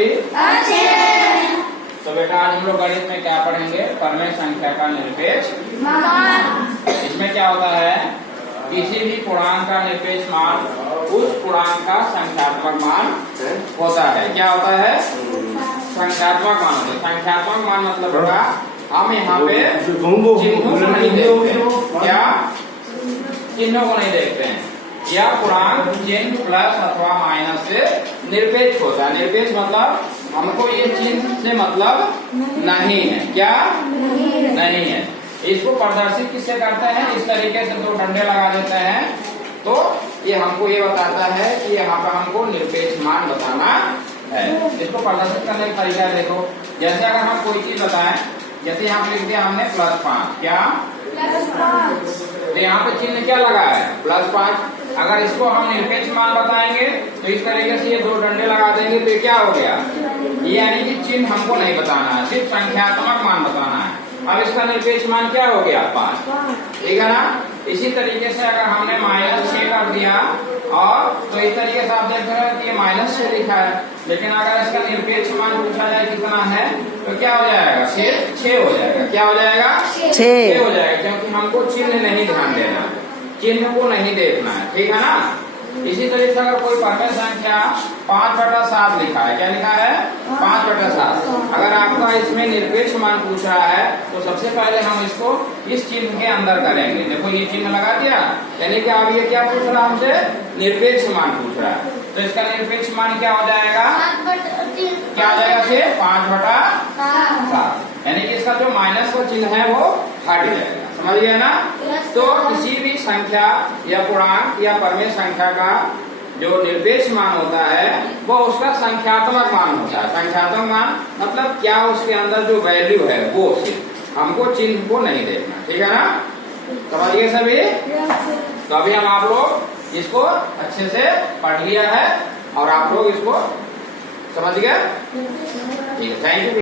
सभी? तो बेटा आज हम लोग गणित में क्या पढ़ेंगे? परमेय संख्या का निरपेक्ष मान। इसमें क्या होता है? किसी भी पूर्णांक का निरपेक्ष मान उस पूर्णांक का संख्यात्मक मान होता है। क्या होता है? संख्यात्मक मान होता है। संख्यात्मक मान मतलब बेटा हम यहाँ पे चिन्हों को नहीं देखते हैं। क्या चिन्हों को नहीं देखते हैं? या पूर्णांक चिन्ह प्लस अथवा माइनस से निरपेक्ष होता है। निरपेक्ष मतलब हमको ये चिन्ह से मतलब नहीं है। क्या नहीं है? इसको प्रदर्शित किससे करते हैं? इस तरीके से दो डंडे लगा देते हैं तो ये हमको ये बताता है कि यहाँ पर हमको निरपेक्ष मान बताना है। इसको प्रदर्शित करने का तरीका देखो। जैसे अगर हम कोई चीज बताएं, जैसे यहाँ पे लिख दिया हमने +5। क्या तो यहाँ पे चिन्ह क्या लगा है? +5। अगर इसको हम निरपेक्ष मान बताएंगे तो इस तरीके से ये दो डंडे लगा देंगे तो क्या हो गया? यानी कि चिन्ह हमको नहीं बताना है, सिर्फ संख्यात्मक मान बताना है। अब इसका निरपेक्ष मान क्या हो गया? 5। ठीक है ना? इसी तरीके से अगर हमने -6 कर दिया और तो इस तरीके से आप देख रहे हैं कि ये -6 लिखा है, लेकिन अगर इसका निरपेक्ष मान पूछा जाए कितना है तो क्या हो जाएगा? 6 हो जाएगा। क्या हो जाएगा? 6 हो जाएगा, क्योंकि हमको चिन्ह नहीं ध्यान देना, चिन्ह को नहीं देखना है। ठीक है ना? इसी तरीके से अगर कोई परमेय संख्या 5/7 लिखा है, क्या लिखा है? 5/7। अगर आपका इसमें निरपेक्ष मान पूछ रहा है तो सबसे पहले हम इसको इस चिन्ह के अंदर करेंगे। देखो ये चिन्ह लगा दिया, यानी कि अब ये क्या पूछ रहा है हमसे? निरपेक्ष मान पूछ रहा है। तो इसका निरपेक्ष मान क्या हो जाएगा? क्या हो जाएगा? 5/7। यानी कि इसका जो माइनस का चिन्ह है वो हट जाएगा। समझ गए ना? तो किसी भी संख्या या पूर्णांक या परमेय संख्या का जो निरपेक्ष मान होता है वो उसका संख्यात्मक मान होता है। संख्यात्मक मान मतलब क्या उसके अंदर जो वैल्यू है वो सिर्फ, हमको चिन्ह को नहीं देखना। ठीक है ना? समझ गए सभी? तो अभी हम आप लोग इसको अच्छे से पढ़ लिया है और आप लोग इसको समझ गए। ठीक है, थैंक यू।